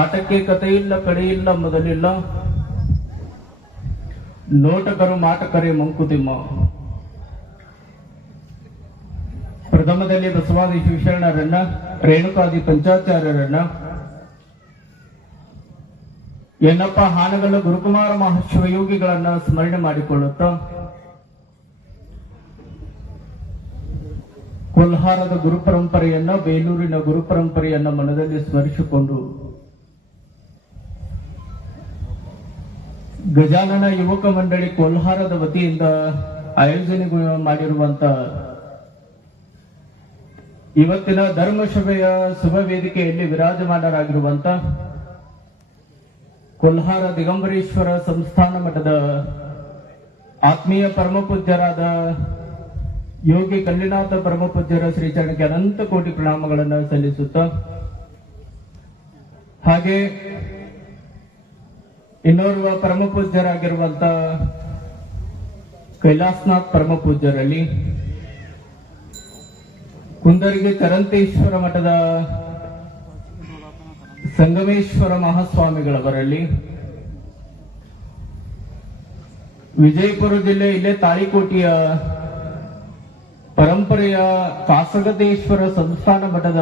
ಆಟಕ್ಕೆ ಕಥೆಯಿಲ್ಲ, ಕಡೆಯಿಲ್ಲ, ಮೊದಲಿಲ್ಲ, ನೋಟಕರು ಮಾಟಕರೇ ಮಂಕುತಿಮ್ಮ. ಪ್ರಥಮದಲ್ಲಿ ಬಸವಾದಿ ಶಿವಶರಣರನ್ನ, ರೇಣುಕಾದಿ ಪಂಚಾಚಾರ್ಯರನ್ನ, ಎನ್ನಪ್ಪ ಹಾನಗಲ್ಲ ಗುರುಕುಮಾರ ಮಹಾಶಿವಯೋಗಿಗಳನ್ನ ಸ್ಮರಣೆ ಮಾಡಿಕೊಳ್ಳುತ್ತಾ ಕೊಲ್ಹಾರದ ಗುರುಪರಂಪರೆಯನ್ನ, ಬೇಲೂರಿನ ಗುರುಪರಂಪರೆಯನ್ನ ಮನದಲ್ಲಿ ಸ್ಮರಿಸಿಕೊಂಡು ಗಜಾನನ ಯುವಕ ಮಂಡಳಿ ಕೊಲ್ಹಾರದ ವತಿಯಿಂದ ಆಯೋಜನೆ ಮಾಡಿರುವಂತ ಇವತ್ತಿನ ಧರ್ಮಸಭೆಯ ಶುಭ ವೇದಿಕೆಯಲ್ಲಿ ವಿರಾಜಮಾನರಾಗಿರುವಂತ ಕೊಲ್ಹಾರ ದಿಗಂಬರೇಶ್ವರ ಸಂಸ್ಥಾನ ಮಠದ ಆತ್ಮೀಯ ಪರಮಪೂಜ್ಯರಾದ ಯೋಗಿ ಕಲ್ಲಿನಾಥ ಪರಮಪೂಜ್ಯರ ಶ್ರೀಚರಣಕ್ಕೆ ಅನಂತ ಕೋಟಿ ಪ್ರಣಾಮಗಳನ್ನು ಸಲ್ಲಿಸುತ್ತಾ, ಹಾಗೆ ಇನ್ನೋರ್ವ ಪರಮಪೂಜ್ಯರಾಗಿರುವಂತ ಕೈಲಾಸನಾಥ್ ಪರಮಪೂಜ್ಯರಲ್ಲಿ, ಕುಂದರಿಗೆ ಚರಂತೇಶ್ವರ ಮಠದ ಸಂಗಮೇಶ್ವರ ಮಹಾಸ್ವಾಮಿಗಳವರಲ್ಲಿ, ವಿಜಯಪುರ ಜಿಲ್ಲೆ ಇಲ್ಲೇ ತಾಳಿಕೋಟೆಯ ಪರಂಪರೆಯ ಕಾಸಗದೇಶ್ವರ ಸಂಸ್ಥಾನ ಮಠದ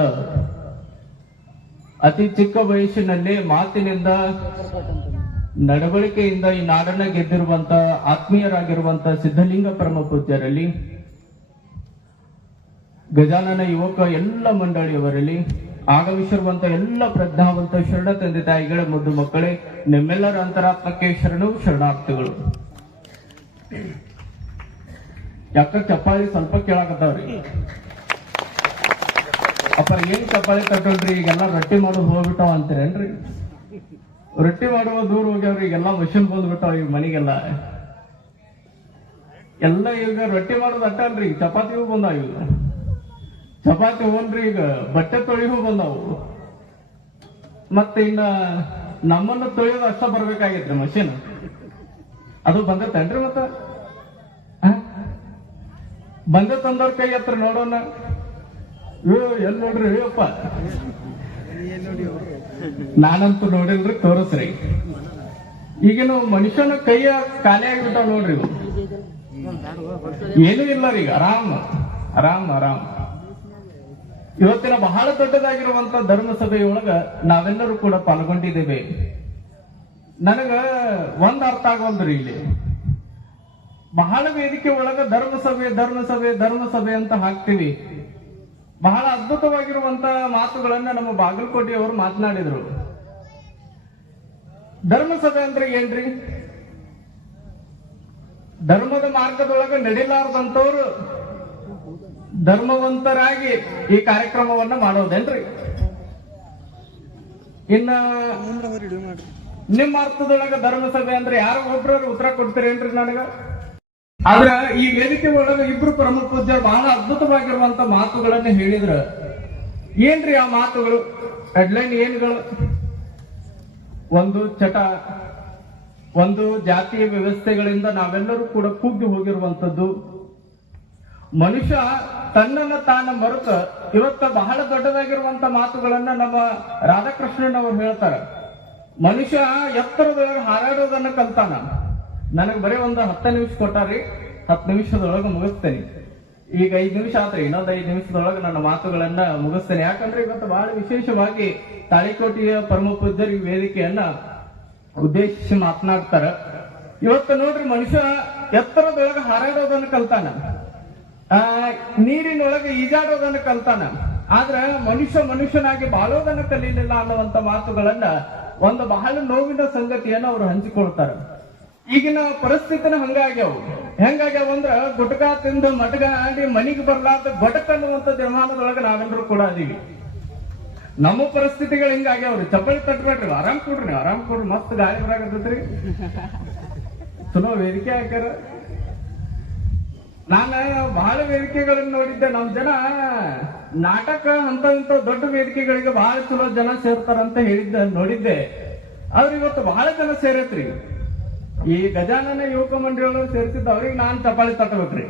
ಅತಿ ಚಿಕ್ಕ ವಯಸ್ಸಿನಲ್ಲೇ ಮಾತಿನಿಂದ ನಡವಳಿಕೆಯಿಂದ ಈ ನಾಡನ್ನ ಗೆದ್ದಿರುವಂತ ಆತ್ಮೀಯರಾಗಿರುವಂತ ಸಿದ್ಧಲಿಂಗ ಪರಮಪೂಜ್ಯರಲ್ಲಿ, ಗಜಾನನ ಯುವಕ ಎಲ್ಲ ಮಂಡಳಿಯವರಲ್ಲಿ, ಆಗಮಿಸಿರುವಂತ ಎಲ್ಲ ಪ್ರಜ್ಞಾವಂತ ಶರಣ ತಂದೆ ತಾಯಿಗಳ ಮುದ್ದು ಮಕ್ಕಳೇ, ನಿಮ್ಮೆಲ್ಲರ ಅಂತರಾತ್ಮಕ್ಕೆ ಶರಣಾರ್ಥಿಗಳು. ಯಾಕ ಚಪ್ಪಾಳಿ ಸ್ವಲ್ಪ ಕೇಳಾಕತ್ತಾವ್ರಿ? ಅಪ್ಪ ಏನ್ ಚಪ್ಪಾಳಿ ತಟ್ಟಲ್ರಿ? ಈಗೆಲ್ಲ ರೊಟ್ಟಿ ಮಾಡೋದು ಹೋಗ್ಬಿಟ್ಟಾವ ಅಂತೀರೇನ್ರಿ? ರೊಟ್ಟಿ ಮಾಡುವ ದೂರ ಹೋಗ್ಯಾವ್ರಿ, ಈಗೆಲ್ಲ ಮಷಿನ್ ಬಂದ್ಬಿಟ್ಟಾವ ಈಗ ಮನೆಗೆಲ್ಲ. ಎಲ್ಲ ಈಗ ರೊಟ್ಟಿ ಮಾಡೋದು ಅಟ್ಟಲ್ರಿ, ಚಪಾತಿಗೂ ಬಂದಾವ. ಈಗ ಚಪಾತಿ ಹೋಲ್ರಿ, ಈಗ ಬಟ್ಟೆ ತೊಳಿಗೂ ಬಂದಾವು. ಮತ್ತೆ ಇನ್ನ ನಮ್ಮನ್ನು ತೊಳೆಯೋದು ಅಷ್ಟ ಬರ್ಬೇಕಾಗೈತ್ರಿ ಮಷಿನ್. ಅದು ಬಂದತ್ತೇನ್ರಿ? ಮತ್ತ ಬಂದ ತಂದವ್ರ ಕೈ ಹತ್ರ ನೋಡೋಣ. ಎಲ್ಲಿ ನೋಡ್ರಿ ಅಪ್ಪ? ನಾನಂತೂ ನೋಡಿಲ್ರಿ, ತೋರಿಸ್ರಿ. ಈಗಿನ ಮನುಷ್ಯನ ಕೈಯ ಖಾಲಿ ಆಗಿಬಿಟ್ಟಾವ ನೋಡ್ರಿ. ಏನೂ ಇಲ್ಲ ರೀ, ಈಗ ಆರಾಮ್ ಆರಾಮ್ ಆರಾಮ್. ಇವತ್ತಿನ ಬಹಳ ದೊಡ್ಡದಾಗಿರುವಂತ ಧರ್ಮಸಭೆಯೊಳಗ ನಾವೆಲ್ಲರೂ ಕೂಡ ಪಾಲ್ಗೊಂಡಿದ್ದೇವೆ. ನನಗ ಒಂದ್ ಅರ್ಥ ಆಗೋಲ್ರಿ, ಇಲ್ಲಿ ಬಹಳ ವೇದಿಕೆ ಒಳಗ ಧರ್ಮಸಭೆ ಧರ್ಮಸಭೆ ಧರ್ಮಸಭೆ ಅಂತ ಹಾಕ್ತಿವಿ. ಬಹಳ ಅದ್ಭುತವಾಗಿರುವಂತ ಮಾತುಗಳನ್ನ ನಮ್ಮ ಬಾಗಲಕೋಟೆಯವರು ಮಾತನಾಡಿದ್ರು. ಧರ್ಮಸಭೆ ಅಂದ್ರೆ ಏನ್ರಿ? ಧರ್ಮದ ಮಾರ್ಗದೊಳಗ ನಡಿಲಾರ್ದಂತವ್ರು ಧರ್ಮವಂತರಾಗಿ ಈ ಕಾರ್ಯಕ್ರಮವನ್ನ ಮಾಡೋದೇನ್ರಿ? ಇನ್ನ ನಿಮ್ಮ ಅರ್ಥದೊಳಗ ಧರ್ಮಸಭೆ ಅಂದ್ರೆ ಯಾರು ಒಬ್ರು ಉತ್ತರ ಕೊಡ್ತೀರೇನ್ರಿ ನನಗ? ಆದ್ರ ಈ ವೇದಿಕೆ ಒಳಗ ಇಬ್ರು ಪ್ರಮುಖ ಪೂಜ್ಯರು ಬಹಳ ಅದ್ಭುತವಾಗಿರುವಂತ ಮಾತುಗಳನ್ನ ಹೇಳಿದ್ರ. ಏನ್ರಿ ಆ ಮಾತುಗಳು? ಹೆಡ್ಲೈನ್ ಏನ್ಗಳು? ಒಂದು ಚಟ, ಒಂದು ಜಾತಿಯ ವ್ಯವಸ್ಥೆಗಳಿಂದ ನಾವೆಲ್ಲರೂ ಕೂಡ ಕುಗ್ಗಿ ಹೋಗಿರುವಂತದ್ದು. ಮನುಷ್ಯ ತನ್ನನ್ನ ತಾನ ಮರೆತ ಇವತ್ತ ಬಹಳ ದೊಡ್ಡದಾಗಿರುವಂತ ಮಾತುಗಳನ್ನ ನಮ್ಮ ರಾಧಾಕೃಷ್ಣನ್ ಅವರು ಹೇಳ್ತಾರ. ಮನುಷ್ಯ ಎತ್ತರದೊಳಗೆ ಹಾರಾಡೋದನ್ನ ಕಲ್ತಾನ. ನನಗೆ ಬರೀ ಒಂದು 10 ನಿಮಿಷ ಕೊಟ್ಟಾರಿ, 10 ನಿಮಿಷದೊಳಗೆ ಮುಗಿಸ್ತೇನೆ. ಈಗ 5 ನಿಮಿಷ ಆತ್ರಿ, ಇನ್ನೊಂದು 5 ನಿಮಿಷದೊಳಗೆ ನನ್ನ ಮಾತುಗಳನ್ನ ಮುಗಿಸ್ತೇನೆ. ಯಾಕಂದ್ರೆ ಇವತ್ತು ಬಹಳ ವಿಶೇಷವಾಗಿ ತಾಳಿಕೋಟೆಯ ಪರಮಪೂಜ್ಯರು ಈ ವೇದಿಕೆಯನ್ನ ಉದ್ದೇಶಿಸಿ ಮಾತನಾಡ್ತಾರ. ಇವತ್ತು ನೋಡ್ರಿ, ಮನುಷ್ಯ ಎತ್ತರದೊಳಗೆ ಹಾರಾಡೋದನ್ನ ಕಲ್ತಾನ, ನೀರಿನೊಳಗೆ ಈಜಾಡೋದನ್ನ ಕಲ್ತಾನ. ಆದ್ರೆ ಮನುಷ್ಯನಾಗಿ ಬಾಳೋದನ್ನ ಕಲೀಲಿಲ್ಲ ಅನ್ನುವಂತ ಮಾತುಗಳನ್ನ ಒಂದು ಬಹಳ ನೋವಿನ ಸಂಗತಿಯನ್ನ ಅವರು ಹಂಚಿಕೊಳ್ತಾರೆ. ಈಗಿನ ಪರಿಸ್ಥಿತಿನ ಹೆಂಗಾಗ್ಯಾವ ಅಂದ್ರ ಗುಟ್ಕಾ ತಿಂದು ಮಟ್ಗ ಆಡಿ ಮನಿಗೆ ಬರ್ಲಾರ್ದ ಗೊಟಕ್ ಅನ್ನುವಂತ ಜಮಾನದೊಳಗೆ ನಾವೆಲ್ಲರೂ ಕೂಡ ಅದೀವಿ. ನಮ್ಮ ಪರಿಸ್ಥಿತಿಗಳು ಹಿಂಗಾಗ್ಯಾವ್ರಿ. ಚಪ್ಪಳಿ ತಟ್ಬೇಡ್ರಿ, ಆರಾಮ್ ಕೊಡ್ರಿ, ಮಸ್ತ್ ಗಾಳಿ ಬರಾಕತ್ತೈತ್ರಿ. ಚಲೋ ವೇದಿಕೆ ಹಾಕ್ಯಾರ. ನಾನು ಬಹಳ ವೇದಿಕೆಗಳನ್ನ ನೋಡಿದ್ದೆ. ನಮ್ ಜನ ನಾಟಕ ಅಂತ ಇಂತ ದೊಡ್ಡ ವೇದಿಕೆಗಳಿಗೆ ಬಹಳ ಚಲೋ ಜನ ಸೇರ್ತಾರಂತ ನೋಡಿದ್ದೆ. ಆದ್ರೆ ಇವತ್ತು ಬಹಳ ಜನ ಸೇರತ್ರಿ. ಈ ಗಜಾನನ ಯುವಕ ಮಂಡಳಿಯವರು ಸೇರ್ತಿದ್ದ ಅವ್ರಿಗೆ ನಾನ್ ಚಪ್ಪಾಳಿ ತಟ್ಟಬೇಕ್ರಿ.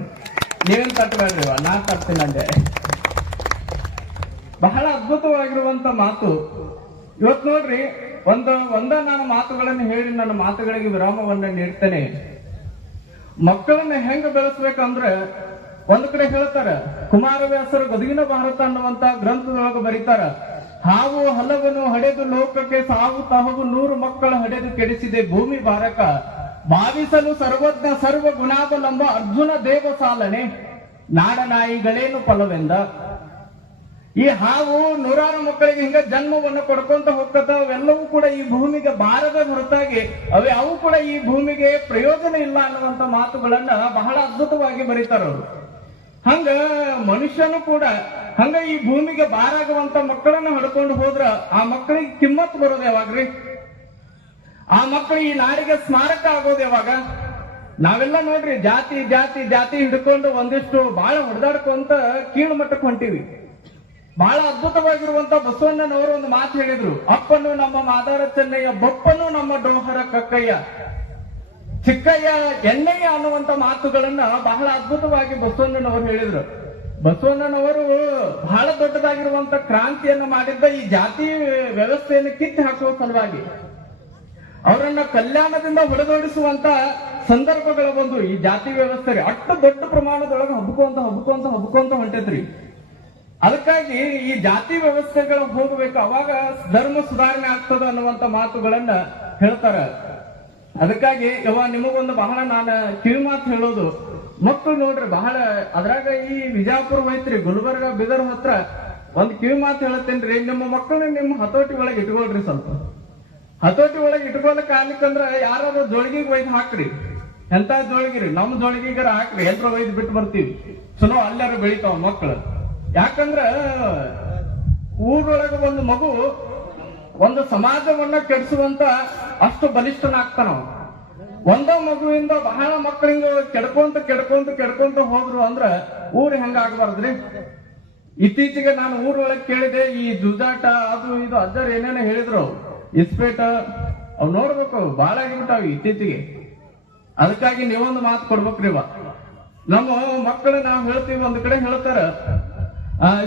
ನೀವೇನ್ ತಟ್ಟಬೇಡ್ರಿ, ನಾನ್ ತಟ್ತೀನಿ ಅಂದೆ. ಬಹಳ ಅದ್ಭುತವಾಗಿರುವಂತ ಮಾತು. ಇವತ್ತು ನೋಡ್ರಿ, ನಾನು ಮಾತುಗಳನ್ನು ಹೇಳಿ ನನ್ನ ಮಾತುಗಳಿಗೆ ವಿರಾಮವನ್ನ ನೀಡ್ತೇನೆ. ಮಕ್ಕಳನ್ನ ಹೆಂಗ ಬೆಳೆಸ್ಬೇಕಂದ್ರೆ, ಒಂದ್ ಕಡೆ ಹೇಳ್ತಾರ, ಕುಮಾರವ್ಯಾಸರು ಗದುಗಿನ ಭಾರತ ಅನ್ನುವಂತ ಗ್ರಂಥದೊಳಗೆ ಬರೀತಾರ, ಹಾವು ಹಲವನ್ನು ಹಡೆದು ಲೋಕಕ್ಕೆ ಸಾವು ತಹವು 100 ಮಕ್ಕಳ ಹಡೆದು ಕೆಡಿಸಿದೆ ಭೂಮಿ ಭಾರಕ, ಭಾವಿಸಲು ಸರ್ವಜ್ಞ ಸರ್ವ ಗುಣಾವಲಂಬ ಅರ್ಜುನ ದೇವ ಸಾಲನೆ, ನಾಡನಾಯಿಗಳೇನು ಫಲವೆಂದ. ಈ ಹಾವು 100 ಮಕ್ಕಳಿಗೆ ಹಿಂಗ ಜನ್ಮವನ್ನು ಕೊಡ್ಕೊಂತ ಹೋಗ್ತದ. ಅವೆಲ್ಲವೂ ಕೂಡ ಈ ಭೂಮಿಗೆ ಬಾರದ ಹೊರತಾಗಿ ಅವು ಕೂಡ ಈ ಭೂಮಿಗೆ ಪ್ರಯೋಜನ ಇಲ್ಲ ಅನ್ನುವಂತ ಮಾತುಗಳನ್ನ ಬಹಳ ಅದ್ಭುತವಾಗಿ ಬರೀತಾರ ಅವರು. ಹಂಗ ಮನುಷ್ಯನು ಕೂಡ ಹಂಗ ಈ ಭೂಮಿಗೆ ಬಾರಾಗುವಂತ ಮಕ್ಕಳನ್ನ ಹೊಡ್ಕೊಂಡು ಹೋದ್ರ ಆ ಮಕ್ಕಳಿಗೆ ಕಿಮ್ಮತ್ ಬರೋದು ಯಾವಾಗ್ರಿ? ಆ ಮಕ್ಕಳು ಈ ನಾಡಿಗೆ ಸ್ಮಾರಕ ಆಗೋದು ಯಾವಾಗ? ನಾವೆಲ್ಲ ನೋಡ್ರಿ, ಜಾತಿ ಜಾತಿ ಜಾತಿ ಹಿಡ್ಕೊಂಡು ಒಂದಿಷ್ಟು ಬಹಳ ಹೊಡೆದಾಡ್ಕೊಂತ ಕೀಳು ಮಟ್ಟಕ್ಕೆ ಹೊಂಟಿವಿ. ಬಹಳ ಅದ್ಭುತವಾಗಿರುವಂತ ಬಸವಣ್ಣನವರು ಒಂದು ಮಾತು ಹೇಳಿದ್ರು, ಅಪ್ಪನು ನಮ್ಮ ಮಾದಾರ ಚೆನ್ನಯ್ಯ, ಬಪ್ಪನು ನಮ್ಮ ಡೋಹರ ಕಕ್ಕಯ್ಯ, ಚಿಕ್ಕಯ್ಯ ಎಣ್ಣಯ್ಯ ಅನ್ನುವಂತ ಮಾತುಗಳನ್ನ ಬಹಳ ಅದ್ಭುತವಾಗಿ ಬಸವಣ್ಣನವರು ಹೇಳಿದ್ರು. ಬಸವಣ್ಣನವರು ಬಹಳ ದೊಡ್ಡದಾಗಿರುವಂತ ಕ್ರಾಂತಿಯನ್ನು ಮಾಡಿದ್ದ ಈ ಜಾತಿ ವ್ಯವಸ್ಥೆಯನ್ನು ಕಿತ್ತು ಹಾಕುವ ಸಲುವಾಗಿ. ಅವರನ್ನ ಕಲ್ಯಾಣದಿಂದ ಹೊಡೆದೋಡಿಸುವಂತ ಸಂದರ್ಭಗಳು ಬಂದು ಈ ಜಾತಿ ವ್ಯವಸ್ಥೆ ಅಷ್ಟು ದೊಡ್ಡ ಪ್ರಮಾಣದೊಳಗೆ ಹಬ್ಕೊಂತ ಹೊಂಟೈತ್ರಿ. ಅದಕ್ಕಾಗಿ ಈ ಜಾತಿ ವ್ಯವಸ್ಥೆಗಳು ಹೋಗ್ಬೇಕು, ಅವಾಗ ಧರ್ಮ ಸುಧಾರಣೆ ಆಗ್ತದ ಅನ್ನುವಂತ ಮಾತುಗಳನ್ನ ಹೇಳ್ತಾರ. ಅದಕ್ಕಾಗಿ ನಿಮಗೊಂದು ಬಹಳ ನಾನು ಕಿವಿ ಮಾತು ಹೇಳೋದು, ಮಕ್ಕಳು ನೋಡ್ರಿ ಬಹಳ ಅದ್ರಾಗ ಈ ವಿಜಾಪುರ ಹೋಯ್ತ್ರಿ, ಗುಲ್ಬರ್ಗ ಬೀದರ್ ಹತ್ರ ಒಂದ್ ಕಿವಿ ಮಾತು ಹೇಳತ್ತೇನ್ರಿ, ನಿಮ್ಮ ಮಕ್ಕಳನ್ನ ನಿಮ್ಮ ಹತೋಟಿ ಒಳಗೆ ಇಟ್ಕೊಳ್ರಿ. ಸ್ವಲ್ಪ ಹತೋಟಿ ಒಳಗೆ ಇಟ್ಕೊಳಕ್ ಆಗ್ಲಿಕ್ಕಂದ್ರ ಯಾರಾದ್ರೂ ಜೋಳಿಗೆಗೆ ಒಯ್ದು ಹಾಕ್ರಿ. ಎಂತ ಜೋಳಿಗಿರಿ? ನಮ್ ಜೋಳಿಗೆಗಾರ ಹಾಕ್ರಿ, ಎಲ್ರ ಒಯ್ದು ಬಿಟ್ಟು ಬರ್ತೀವಿ, ಚಲೋ ಅಲ್ಲಾರು ಬೆಳಿತಾವ ಮಕ್ಕಳು. ಯಾಕಂದ್ರ ಊರೊಳಗ ಒಂದು ಮಗು ಒಂದು ಸಮಾಜವನ್ನ ಕೆಡಿಸುವಂತ ಅಷ್ಟು ಬಲಿಷ್ಠನಾಗ್ತಾನ. ಒಂದ ಮಗುವಿಂದ ಬಹಳ ಮಕ್ಕಳಿಂದ ಕೆಡ್ಕೊಂತ ಹೋದ್ರು ಅಂದ್ರ ಊರ್ ಹೆಂಗ ಆಗ್ಬಾರ್ದ್ರಿ? ಇತ್ತೀಚೆಗೆ ನಾನು ಊರೊಳಗೆ ಕೇಳಿದೆ, ಈ ಜೂಜಾಟ ಅದು ಇದು ಅಜ್ಜರ್ ಏನೇನೋ ಹೇಳಿದ್ರು, ಇಸ್ಪೇಟ ಅವ್ ನೋಡ್ಬೇಕು, ಬಹಳ ಆಗಿಬಿಟ್ಟಾವ ಇತ್ತೀಚೆಗೆ. ಅದಕ್ಕಾಗಿ ನೀವೊಂದು ಮಾತು ಕೊಡ್ಬೇಕ್ರಿ. ನಮ್ಮ ಮಕ್ಕಳು ನಾವು ಹೇಳ್ತೀವಿ, ಒಂದ್ ಕಡೆ ಹೇಳ್ತಾರ,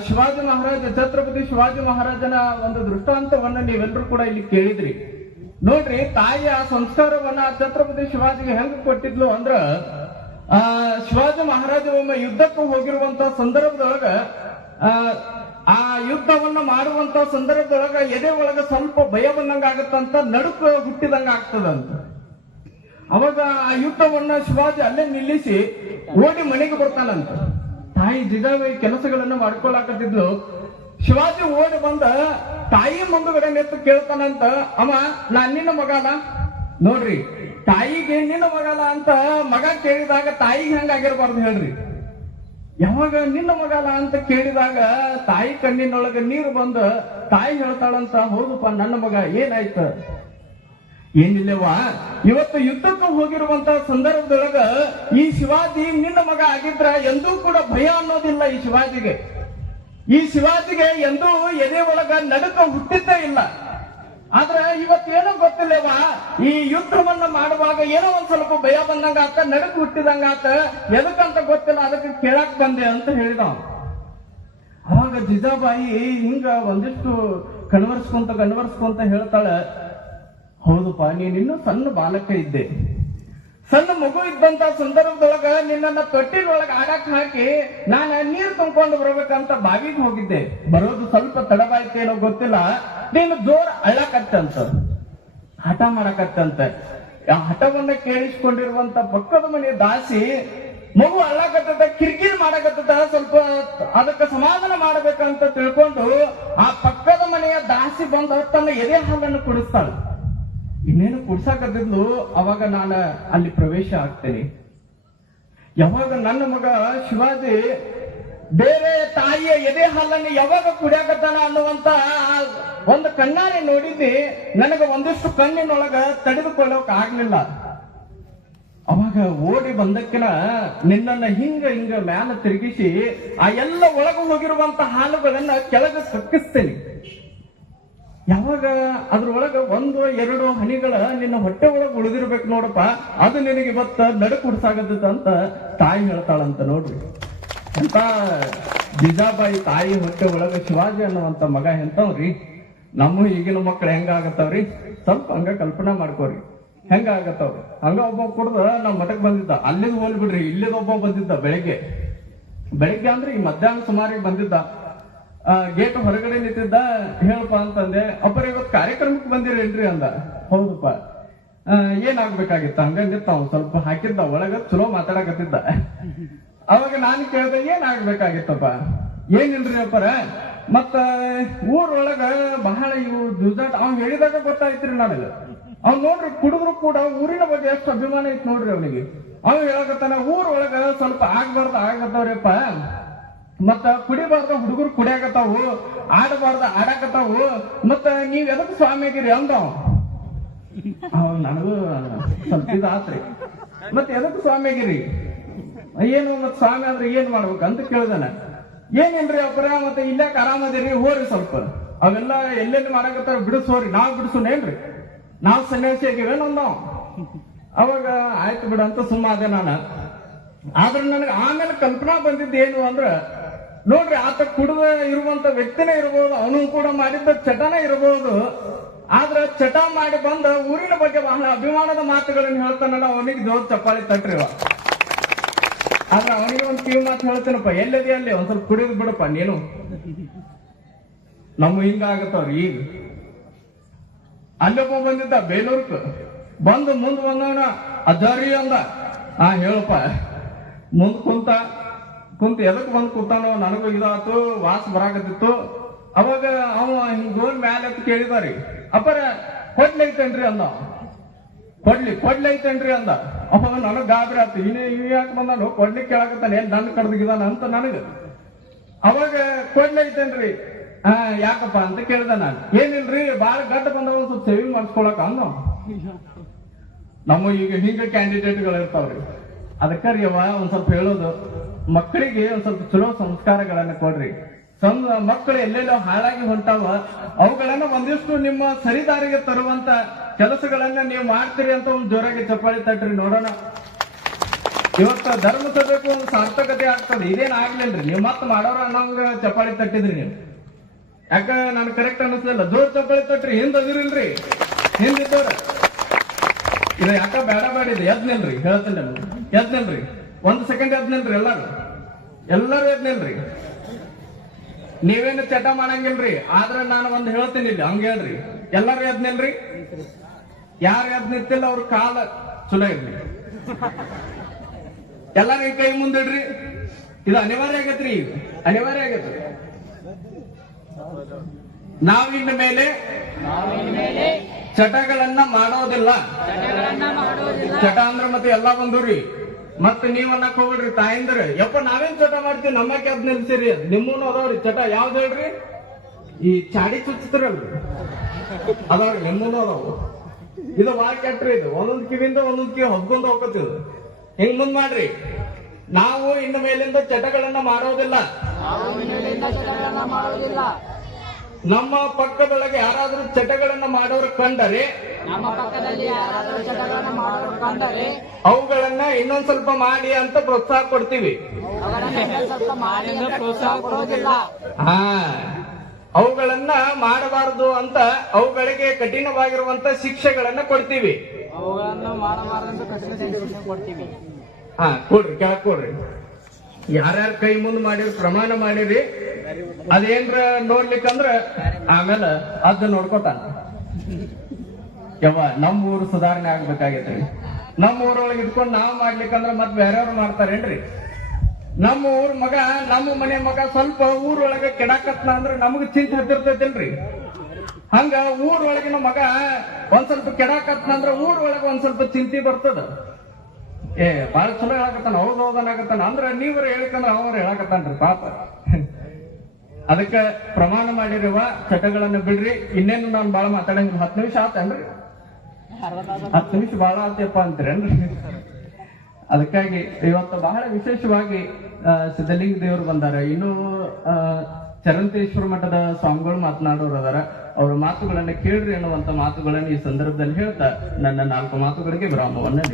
ಶಿವಾಜಿ ಮಹಾರಾಜ, ಛತ್ರಪತಿ ಶಿವಾಜಿ ಮಹಾರಾಜನ ಒಂದು ದೃಷ್ಟಾಂತವನ್ನ ನೀವೆಲ್ಲರೂ ಕೂಡ ಇಲ್ಲಿ ಕೇಳಿದ್ರಿ. ನೋಡ್ರಿ, ತಾಯಿಯ ಸಂಸ್ಕಾರವನ್ನ ಛತ್ರಪತಿ ಶಿವಾಜಿಗೆ ಹೆಂಗ್ ಕೊಟ್ಟಿದ್ಲು ಅಂದ್ರ, ಶಿವಾಜಿ ಮಹಾರಾಜ ಒಮ್ಮೆ ಯುದ್ಧಕ್ಕೆ ಹೋಗಿರುವಂತ ಸಂದರ್ಭದೊಳಗ ಆ ಯುದ್ಧವನ್ನ ಮಾಡುವಂತ ಸಂದರ್ಭದೊಳಗ ಎದೆ ಒಳಗ ಸ್ವಲ್ಪ ಭಯ ಬಂದಂಗ ಆಗತ್ತಂತ, ನಡುಕ ಹುಟ್ಟಿದಂಗ ಆಗ್ತದಂತ. ಅವಾಗ ಆ ಯುದ್ಧವನ್ನ ಶಿವಾಜಿ ಅಲ್ಲೇ ನಿಲ್ಲಿಸಿ ಓಡಿ ಮನೆಗೆ ಬರ್ತಾನಂತ. ತಾಯಿ ಜಿಜಾಬಾಯಿ ಕೆಲಸಗಳನ್ನ ಮಾಡ್ಕೊಳಕತ್ತಿದ್ಲು. ಶಿವಾಜಿ ಓಡಿ ಬಂದ ತಾಯಿ ಮುಂದುಗಡೆ ನೆತ್ತು ಕೇಳ್ತಾನಂತ, ಅಮ್ಮ ನಾನ್ ನಿನ್ನ ಮಗನ? ನೋಡ್ರಿ, ತಾಯಿಗೆ ನಿನ್ನ ಮಗನ ಅಂತ ಮಗ ಕೇಳಿದಾಗ ತಾಯಿಗೆ ಹೆಂಗಾಗಿರ್ಬಾರ್ದು ಹೇಳ್ರಿ? ಯಾವಾಗ ನಿನ್ನ ಮಗನ ಅಂತ ಕೇಳಿದಾಗ ತಾಯಿ ಕಣ್ಣಿನೊಳಗ ನೀರು ಬಂದ ತಾಯಿ ಹೇಳ್ತಾಳಂತ, ಹೌದಪ್ಪ ನನ್ನ ಮಗ, ಏನಾಯ್ತು? ಏನಿಲ್ಲವಾ, ಇವತ್ತು ಯುದ್ಧಕ್ಕೆ ಹೋಗಿರುವಂತ ಸಂದರ್ಭದೊಳಗ ಈ ಶಿವಾಜಿ ನಿನ್ನ ಮಗ ಆಗಿದ್ರ ಎಂದೂ ಕೂಡ ಭಯ ಅನ್ನೋದಿಲ್ಲ ಈ ಶಿವಾಜಿಗೆ. ಈ ಶಿವಾಜಿಗೆ ಎಂದೂ ಎದೆ ಒಳಗ ನಡುಕ ಹುಟ್ಟಿದ್ದೇ ಇಲ್ಲ. ಆದ್ರೆ ಇವತ್ತೇನೋ ಗೊತ್ತಿಲ್ಲವಾ, ಈ ಯುದ್ಧವನ್ನ ಮಾಡುವಾಗ ಏನೋ ಒಂದ್ ಸ್ವಲ್ಪ ಭಯ ಬಂದಂಗ ಆತ, ನಡುಕ ಹುಟ್ಟಿದಂಗ ಆತ, ಎದಕ್ಕಂತ ಗೊತ್ತಿಲ್ಲ, ಅದಕ್ಕೆ ಕೇಳಕ್ ಬಂದೆ ಅಂತ ಹೇಳಿದ. ಅವಾಗ ಜಿಜಾಬಾಯಿ ಹಿಂಗ ಒಂದಿಷ್ಟು ಕನ್ವರ್ಸ್ಕೊಂತ ಹೇಳ್ತಾಳ, ಹೌದಪ್ಪ, ನೀನಿನ್ನೂ ಸಣ್ಣ ಬಾಲಕ ಇದ್ದೆ, ಸಣ್ಣ ಮಗು ಇದ್ದಂತ ಸಂದರ್ಭದೊಳಗ ನಿನ್ನನ್ನ ತೊಟ್ಟಿನೊಳಗ ಆಡಕ್ ಹಾಕಿ ನಾನು ನೀರು ತುಂಬಿಕೊಂಡು ಬರ್ಬೇಕಂತ ಬಾವಿಗೆ ಹೋಗಿದ್ದೆ. ಬರೋದು ಸ್ವಲ್ಪ ತಡವಾಯ್ತೇನೋ ಗೊತ್ತಿಲ್ಲ, ನೀನು ಜೋರ್ ಅಳ್ಳಕತ್ತಂತ, ಹಠ ಮಾಡಕತ್ತಂತ. ಆ ಹಠವನ್ನ ಕೇಳಿಸ್ಕೊಂಡಿರುವಂತ ಪಕ್ಕದ ಮನೆ ದಾಸಿ, ಮಗು ಅಳ್ಳಕತ್ತದ, ಕಿರಿಕಿರಿ ಮಾಡಕತ್ತದ, ಸ್ವಲ್ಪ ಅದಕ್ಕೆ ಸಮಾಧಾನ ಮಾಡಬೇಕಂತ ತಿಳ್ಕೊಂಡು ಆ ಪಕ್ಕದ ಮನೆಯ ದಾಸಿ ಬಂದ ತನ್ನ ಎದೆ ಹಾಲನ್ನು ಕುಡಿಸ್ತಾಳೆ. ಇನ್ನೇನು ಕುಡ್ಸಾಕತ್ತಿದ್ಲು, ಅವಾಗ ನಾನು ಅಲ್ಲಿ ಪ್ರವೇಶ ಆಗ್ತೇನೆ. ಯಾವಾಗ ನನ್ನ ಮಗ ಶಿವಾಜಿ ಬೇರೆ ತಾಯಿಯ ಎದೆ ಹಾಲನ್ನು ಯಾವಾಗ ಕುಡಿಯಾಕತ್ತಾನ ಅನ್ನುವಂತ ಒಂದು ಕಣ್ಣಾರೆ ನೋಡಿದ್ದಿ, ನನಗೆ ಒಂದಿಷ್ಟು ಕಣ್ಣಿನೊಳಗ ತಡೆದುಕೊಳ್ಳೋಕ್ ಆಗ್ಲಿಲ್ಲ. ಅವಾಗ ಓಡಿ ಬಂದಕ್ಕಿನ ನಿನ್ನನ್ನ ಹಿಂಗ ಮ್ಯಾಲ ತಿರುಗಿಸಿ ಆ ಎಲ್ಲ ಒಳಗ ಹೋಗಿರುವಂತ ಹಾಲುಗಳನ್ನ ಕೆಳಗೆ ಕಕ್ಕಿಸ್ತೇನೆ. ಯಾವಾಗ ಅದ್ರೊಳಗ 1-2 ಹನಿಗಳ ನಿನ್ನ ಹೊಟ್ಟೆ ಒಳಗೆ ಉಳಿದಿರ್ಬೇಕು ನೋಡಪ್ಪ, ಅದು ನಿನಗೆ ಇವತ್ತ ನಡುಕು ಹುಡ್ಸಾಗತ್ತ ಅಂತ ತಾಯಿ ಹೇಳ್ತಾಳಂತ. ನೋಡ್ರಿ, ಅಂತ ಜಿಜಾಬಾಯಿ ತಾಯಿ ಹೊಟ್ಟೆ ಒಳಗ ಶಿವಾಜಿ ಅನ್ನುವಂತ ಮಗ ಎಂತವ್ರಿ. ನಮ್ಮ ಈಗಿನ ಮಕ್ಳು ಹೆಂಗ ಆಗತ್ತವ್ರಿ, ಸ್ವಲ್ಪ ಹಂಗ ಕಲ್ಪನಾ ಮಾಡ್ಕೋರಿ ಹೆಂಗ ಆಗತ್ತವ್ರಿ. ಹಂಗ ಒಬ್ಬ ಕುಡ್ದ ನಾವ್ ಮಠಕ್ ಬಂದಿದ್ದ, ಅಲ್ಲಿದ್ ಹೋಲ್ ಬಿಡ್ರಿ, ಇಲ್ಲಿದ್ ಒಬ್ಬ ಬಂದಿದ್ದ ಬೆಳಿಗ್ಗೆ ಅಂದ್ರೆ ಈ ಮಧ್ಯಾಹ್ನ ಸುಮಾರಿಗೆ ಬಂದಿದ್ದ. ಗೇಟ್ ಹೊರಗಡೆ ನಿಂತಿದ್ದ. ಹೇಳಪ್ಪ ಅಂತಂದೆ, ಅಪ್ಪರ ಇವತ್ತು ಕಾರ್ಯಕ್ರಮಕ್ಕೆ ಬಂದಿರೇನ್ರಿ ಅಂದ. ಹೌದಪ್ಪ. ಏನಾಗ್ಬೇಕಾಗಿತ್ತ? ಹಂಗ ನಿಂತ ಅವ್ನು ಸ್ವಲ್ಪ ಹಾಕಿದ್ದ ಒಳಗ, ಚಲೋ ಮಾತಾಡಕತ್ತಿದ್ದ. ಅವಾಗ ನಾನು ಕೇಳ್ದೆ, ಏನಾಗ್ಬೇಕಾಗಿತ್ತಪ್ಪ? ಏನಿಲ್ರಿ ಅಪ್ಪರ, ಮತ್ತ ಊರೊಳಗ ಬಹಳ ಇವು ಜೂಜಾಟ ಅವ್ನು ಹೇಳಿದಾಗ ಗೊತ್ತಾಯ್ತ್ರಿ ನನಗ. ಅವ್ನು ನೋಡ್ರಿ ಕುಡಿದ್ರು ಕೂಡ ಊರಿನ ಬಗ್ಗೆ ಎಷ್ಟು ಅಭಿಮಾನ ಐತ್ ನೋಡ್ರಿ ಅವನಿಗೆ. ಅವ್ನು ಹೇಳಕತ್ತಾನ, ಊರೊಳಗ ಸ್ವಲ್ಪ ಆಗತ್ತವ್ರಿಪ್ಪ, ಮತ್ತ ಕುಡಿಬಾರ್ದ ಹುಡುಗರು ಕುಡಿಯಾಕತ್ತಾವು, ಆಡಬಾರ್ದ ಆಡಾಕತ್ತಾವು, ಮತ್ತ ನೀವ್ ಎದಕ್ ಸ್ವಾಮಿ ಆಗಿರಿ ಅಂದವ್. ನನಗೂ ಸ್ವಲ್ಪ ಇದಾತ್ರಿ, ಮತ್ ಎದಕ್ ಸ್ವಾಮಿ ಆಗಿರಿ? ಏನು ಮತ್ ಸ್ವಾಮಿ ಅಂದ್ರೆ ಏನ್ ಮಾಡ್ಬೇಕು ಅಂತ ಕೇಳ್ದಾನ. ಏನಿಲ್ರಿ ಅಪ್ಪರ, ಮತ್ತೆ ಇಲ್ಲಾಕ ಆರಾಮದಿರಿ, ಹೋರಿ ಸ್ವಲ್ಪ ಅವೆಲ್ಲ ಎಲ್ಲೆಲ್ಲಿ ಮಾಡಕತ್ತಾರ ಬಿಡಿಸೋರಿ, ನಾವ್ ಬಿಡಿಸೋನೇನ್ರಿ, ನಾವ್ ಸನ್ಯಾಸಿ ಆಗಿವೇನು ಅಂದವ್. ಅವಾಗ ಆಯ್ತು ಬಿಡ ಅಂತ ಸುಮ್ಮ ಅದೇ ನಾನು. ಆದ್ರೆ ನನಗೆ ಆಮೇಲೆ ಕಲ್ಪನಾ ಬಂದಿದ್ದು ಏನು ಅಂದ್ರ, ನೋಡ್ರಿ ಆತ ಕುಡಿದ ಇರುವಂತ ವ್ಯಕ್ತಿನೇ ಇರಬಹುದು, ಅವನು ಕೂಡ ಮಾಡಿದ್ದ ಚಟನೇ ಇರಬಹುದು. ಆದ್ರ ಚಟ ಮಾಡಿ ಬಂದ ಊರಿನ ಬಗ್ಗೆ ಬಹಳ ಅಭಿಮಾನದ ಮಾತುಗಳನ್ನು ಹೇಳ್ತಾನಲ್ಲ, ಅವನಿಗೆ ಜೋರ್ ಚಪ್ಪಾಳಿ ತಟ್ರಿವ. ಆದ್ರೆ ಅವನಿಗೆ ಒಂದ್ ಕಿವಿ ಮಾತು ಹೇಳ್ತೇನಪ್ಪ, ಎಲ್ಲದಿ ಅಲ್ಲಿ ಒಂದ್ ಸ್ವಲ್ಪ ಕುಡಿದ್ ಬಿಡಪ್ಪ ನೀನು. ನಮ್ಮ ಹಿಂಗ ಆಗತ್ತವ್ರಿ. ಈಗ ಅಲ್ಲೊಬ್ಬ ಬಂದಿದ್ದ ಬೇಲೂರ್ಕ್, ಬಂದು ಮುಂದ್ ಬಂದವನ ಅಜ್ಜಾರಿ ಅಂದ. ಹೇಳಪ್ಪ. ಮುಂದ್ ಕುಂತ ಎದಕ್ ಬಂದ್ ಕೂತಾನೋ ನನಗೂ ಇದಾತು, ವಾಸ ಬರಾಕತ್ತಿತ್ತು. ಅವಾಗ ಅವ ಹಿಂಗ್ ಗೋಲ್ ಮ್ಯಾಲೆ ಅಂತ ಕೇಳಿದಾರಿ, ಅಪ್ಪರ ಕೊಡ್ಲೈತೇನ್ರಿ ಅಂದ. ಕೊಡ್ಲೈತೇನ್ರಿ ಅಂದ. ಅವ ನನಗ್ ಗಾಬರಿ ಆತು, ಇವ್ ಯಾಕೆ ಬಂದಾನು ಕೊಡ್ಲಿಕ್ಕೆ ಕೇಳಾಕತ್ತಾನೆ, ಏನ್ ನನ್ನ ಕಡ್ದಿಗಿದಾನ ಅಂತ ನನಗ. ಅವಾಗ ಕೊಡ್ಲೈತೇನ್ರಿ, ಯಾಕಪ್ಪ ಅಂತ ಕೇಳ್ದ ನಾನು. ಏನಿಲ್ರಿ ಬಾಳ ಗಡ್ಡ ಬಂದವ, ಸ್ವಲ್ಪ ಸೇವಿಂಗ್ ಮಾಡಿಸ್ಕೊಳಕ ಅಂದ. ನಮ್ಮ ಈಗ ಹಿಂಗ ಕ್ಯಾಂಡಿಡೇಟ್ಗಳು ಇರ್ತಾವ್ರಿ. ಅದಕ್ಕರಿ ಅವ ಒಂದ್ ಸ್ವಲ್ಪ ಹೇಳೋದು, ಮಕ್ಕಳಿಗೆ ಒಂದ್ ಸ್ವಲ್ಪ ಚಲೋ ಸಂಸ್ಕಾರಗಳನ್ನ ಕೊಡ್ರಿ. ಮಕ್ಕಳು ಎಲ್ಲೆಲ್ಲೋ ಹಾಳಾಗಿ ಹೊಂಟಾವ, ಅವುಗಳನ್ನ ಒಂದಿಷ್ಟು ನಿಮ್ಮ ಸರಿದಾರಿಗೆ ತರುವಂತ ಕೆಲಸಗಳನ್ನ ನೀವು ಮಾಡ್ತೀರಿ ಅಂತ ಒಂದ್ ಜೋರಾಗಿ ಚಪ್ಪಾಳಿ ತಟ್ರಿ ನೋಡೋಣ. ಇವತ್ತ ಧರ್ಮಸಭೆಗೂ ಒಂದು ಸಾರ್ಥಕತೆ ಆಗ್ತದೆ. ಇದೇನ್ ಆಗ್ಲಿಲ್ರಿ, ನೀವು ಮತ್ ಮಾಡೋರ ಅನ್ನೋಂಗ ಚಪ್ಪಾಳಿ ತಟ್ಟಿದ್ರಿ ನೀವು. ಯಾಕ ನನ್ ಕರೆಕ್ಟ್ ಅನಿಸ್ಲಿಲ್ಲ, ಜೋರ್ ಚಪ್ಪಾಳಿ ತಟ್ರಿ. ಹಿಂದ್ ಅದಿರಿಲ್ರಿ, ಹಿಂದಿದ್ದವ್ರ ಇದು ಯಾಕ ಬೇಡ ಇದೆ. ಎದ್ನಿಲ್ರಿ, ಹೇಳ್ತೇನೆ ಎದ್ನಿಲ್ರಿ, 1 ಸೆಕೆಂಡ್ ಎದ್ನಿಲ್ರಿ, ಎಲ್ಲರೂ ಎದ್ನಿಲ್ರಿ. ನೀವೇನು ಚಟ ಮಾಡಂಗಿಲ್ರಿ, ಆದ್ರೆ ನಾನು ಒಂದ್ ಹೇಳ್ತೀನಿ ಇಲ್ಲಿ, ಹಂಗ ಹೇಳ್ರಿ. ಎಲ್ಲರೂ ಎದ್ನಿಲ್ರಿ, ಯಾರು ಎದ್ ನಿಂತಿಲ್ಲ ಅವ್ರ ಕಾಲ ಚಲೋ ಇರ್ಲಿ. ಎಲ್ಲರಿಗೂ ಕೈ ಮುಂದಿಡ್ರಿ. ಇದು ಅನಿವಾರ್ಯ ಆಗತ್ರಿ, ಈಗ ಅನಿವಾರ್ಯ ಆಗತ್ರಿ. ನಾವಿನ ಮೇಲೆ ಚಟಗಳನ್ನ ಮಾಡೋದಿಲ್ಲ. ಚಟ ಅಂದ್ರ ಮತ್ತೆ ಎಲ್ಲಾ ಬಂದವ್ರಿ. ಮತ್ ನೀವ್ ಅನ್ನಕ್ ಹೋಗ್ಬಿಡ್ರಿ ತಾಯಿಂದ್ರ, ಯಪ್ಪ ನಾವೇನ್ ಚಟ ಮಾಡ್ತೀವಿ, ನಮ್ಮಕ್ಕೆ ಅದ್ ನಿಲ್ಸಿರಿ. ನಿಮ್ಮೂನು ಅದಾವ್ರಿ ಚಟ. ಯಾವ್ದು ಹೇಳ್ರಿ? ಈ ಚಾಡಿ ಚುಚ್ಚತ್ರಲ್ರಿ ಅದಾವ್ರಿ, ನಿಮ್ಮೂನು ಅದಾವು. ಇದು ಬಾಳ್ ಕೆಟ್ರಿ. ಇದು ಒಂದೊಂದ್ ಕಿವಿಯಿಂದ ಒಂದೊಂದ್ ಕಿವಿ ಹೊದ್ಕೊಂಡ್ ಹೋಗ್ತಿದ್. ಹಿಂಗ್ ಮುಂದ್ ಮಾಡ್ರಿ. ನಾವು ಇನ್ನು ಮೇಲಿಂದ ಚಟಗಳನ್ನ ಮಾಡೋದಿಲ್ಲ. ನಮ್ಮ ಪಕ್ಕದೊಳಗೆ ಯಾರಾದ್ರೂ ಚಟಗಳನ್ನ ಮಾಡೋರು ಕಂಡರೆ ಅವುಗಳನ್ನ ಇನ್ನೊಂದ್ ಸ್ವಲ್ಪ ಮಾಡಿ ಅಂತ ಪ್ರೋತ್ಸಾಹ ಕೊಡ್ತೀವಿ. ಅವುಗಳನ್ನ ಮಾಡಬಾರದು ಅಂತ ಅವುಗಳಿಗೆ ಕಠಿಣವಾಗಿರುವಂತ ಶಿಕ್ಷೆಗಳನ್ನ ಕೊಡ್ತೀವಿ. ಕೊಡ್ರಿ, ಕೆಳಕ್ ಕೊಡ್ರಿ. ಯಾರ್ಯಾರ ಕೈ ಮುಂದ್ ಮಾಡಿರಿ, ಪ್ರಮಾಣ ಮಾಡಿರಿ. ಅದೇನ್ರ ನೋಡ್ಲಿಕ್ಕಂದ್ರ ಆಮೇಲೆ ಅದ್ ನೋಡ್ಕೊತಾನ. ನಮ್ಮ ಊರು ಸುಧಾರಣೆ ಆಗ್ಬೇಕಾಗೈತ್ರಿ. ನಮ್ಮ ಊರೊಳಗೆ ಇಟ್ಕೊಂಡ್ ನಾವ್ ಮಾಡ್ಲಿಕ್ಕಂದ್ರ ಮತ್ ಬೇರೆಯವ್ರು ಮಾಡ್ತಾರೇನ್ರಿ? ನಮ್ಮ ಊರ್ ಮಗ, ನಮ್ಮ ಮನೆ ಮಗ ಸ್ವಲ್ಪ ಊರೊಳಗೆ ಕೆಡಾಕತ್ನ ಅಂದ್ರ ನಮಗ್ ಚಿಂತೆ ಹತ್ತಿರ್ತೈತಿಲ್ರಿ? ಹಂಗ ಊರೊಳಗಿನ ಮಗ ಒಂದ್ ಸ್ವಲ್ಪ ಕೆಡಾಕತ್ನ ಅಂದ್ರ ಊರೊಳಗ ಒಂದ್ ಸ್ವಲ್ಪ ಚಿಂತೆ ಬರ್ತದ. ಬಾಳ ಚಲೋ ಹೇಳಕತ್ತಾನ, ಹೌದೌದನಾಗತ್ತಾನ ಅಂದ್ರ ನೀವ್ರ ಹೇಳಿಕಂದ್ರ ಅವ್ರ ಹೇಳಕತ್ತಾನ್ರಿ ಪಾಪ. ಅದಕ್ಕೆ ಪ್ರಮಾಣ ಮಾಡಿರುವ ಚಟಗಳನ್ನ ಬಿಡ್ರಿ. ಇನ್ನೇನು ನಾನು ಬಾಳ ಮಾತಾಡಂಗಿಲ್ಲ. 10 ನಿಮಿಷ ಆತೇನ್ರಿ? 10 ನಿಮಿಷ ಬಾಳ ಆತಪ್ಪ ಅಂತೀರೇನ್ರಿ? ಅದಕ್ಕಾಗಿ ಇವತ್ತು ಬಹಳ ವಿಶೇಷವಾಗಿ ಸಿದ್ಧಲಿಂಗ ದೇವರು ಬಂದಾರ. ಇನ್ನು ಚರಂತೇಶ್ವರ ಮಠದ ಸ್ವಾಮಿಗಳು ಮಾತನಾಡೋರು ಅದಾರ. ಅವರ ಮಾತುಗಳನ್ನ ಕೇಳ್ರಿ ಅನ್ನುವಂತ ಮಾತುಗಳನ್ನು ಈ ಸಂದರ್ಭದಲ್ಲಿ ಹೇಳ್ತಾ ನನ್ನ 4 ಮಾತುಗಳಿಗೆ ವಿರಾಮವನ್ನ ನೀಡಿ